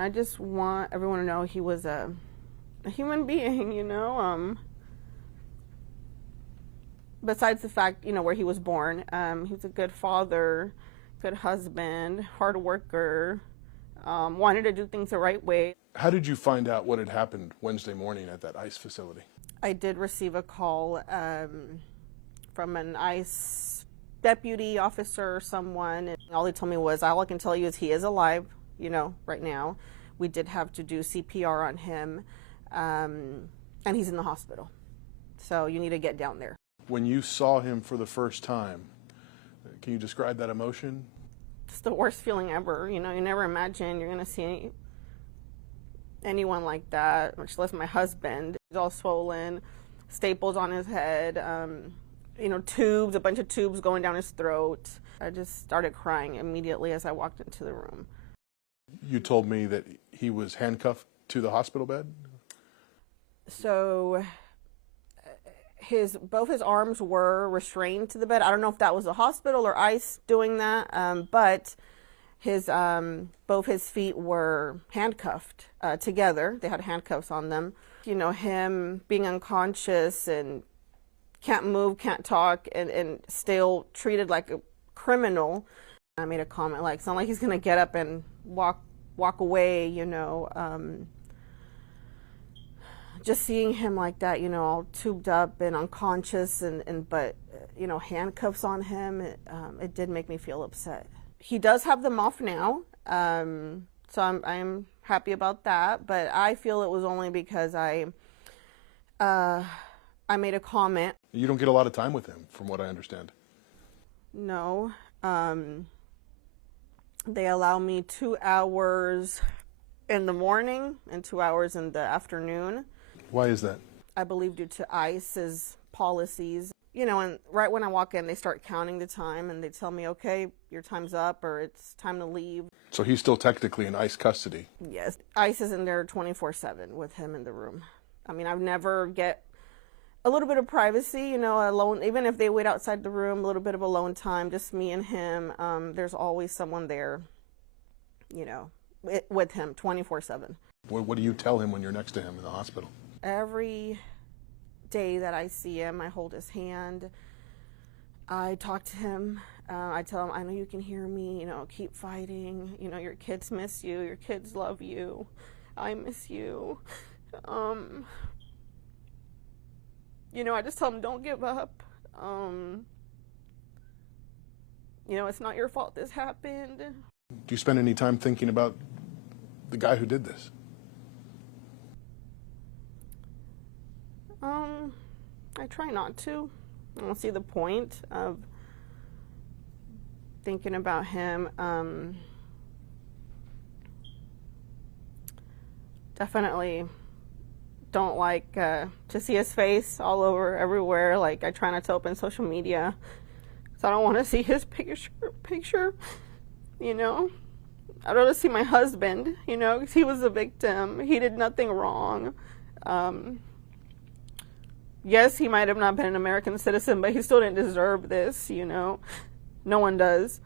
I just want everyone to know he was a human being, you know. Besides the fact, you know, where he was born, he was a good father, good husband, hard worker, wanted to do things the right way. How did you find out what had happened Wednesday morning at that ICE facility? I did receive a call from an ICE deputy officer or someone, and all they told me was, all I can tell you is he is alive, you know, right now. We did have to do CPR on him, and he's in the hospital. So you need to get down there. When you saw him for the first time, can you describe that emotion? It's the worst feeling ever. You know, you never imagine you're going to see anyone like that, much less my husband. He's all swollen, staples on his head, you know, tubes, a bunch of tubes going down his throat. I just started crying immediately as I walked into the room. You told me that he was handcuffed to the hospital bed? So both his arms were restrained to the bed. I don't know if that was the hospital or ICE doing that, but both his feet were handcuffed together. They had handcuffs on them. You know, him being unconscious and can't move, can't talk, and still treated like a criminal. I made a comment like, it's not like he's gonna get up and walk away, you know. Just seeing him like that, you know, all tubed up and unconscious, but you know, handcuffs on him, it did make me feel upset. He does have them off now, so I'm happy about that. But I feel it was only because I made a comment. You don't get a lot of time with him, from what I understand. No, they allow me 2 hours in the morning and 2 hours in the afternoon. Why is that? I believe due to ICE's policies. You know, and right when I walk in, they start counting the time and they tell me, okay, your time's up or it's time to leave. So he's still technically in ICE custody? Yes. ICE is in there 24/7 with him in the room. I mean, I've never get a little bit of privacy, you know, alone, even if they wait outside the room, a little bit of alone time, just me and him. There's always someone there, you know, with him 24/7. What do you tell him when you're next to him in the hospital? Every day that I see him, I hold his hand. I talk to him. I tell him, I know you can hear me, you know, keep fighting. You know, your kids miss you. Your kids love you. I miss you. You know, I just tell him, don't give up. You know, it's not your fault this happened. Do you spend any time thinking about the guy who did this? I try not to. I don't see the point of thinking about him. Definitely don't like to see his face all over everywhere. Like, I try not to open social media, so I don't want to see his picture, you know. I'd rather see my husband, you know, because he was a victim. He did nothing wrong. Yes, he might have not been an American citizen, but he still didn't deserve this, you know. No one does.